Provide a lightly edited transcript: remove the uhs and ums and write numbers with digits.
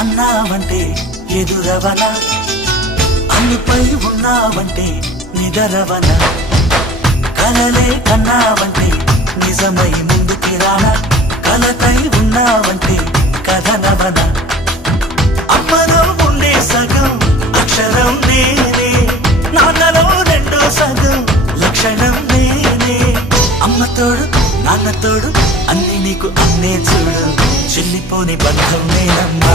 అన్నావంటే ఎదురవనా, అన్నిపై ఉన్నావంటే నిదరవనా, కలలే కన్నావంటే నిజమై ముందుకి రానా, కలకై ఉన్నావంటే కథనవనా. అమ్మలో ఉండే సగం అక్షరం నేనే, నాన్నలో రెండో సగం లక్షణం నేనే. అమ్మ తోడు నాన్న తోడు అన్ని నీకు అన్నే చూడు, చెల్లిపోని బంధం నేనమ్మా.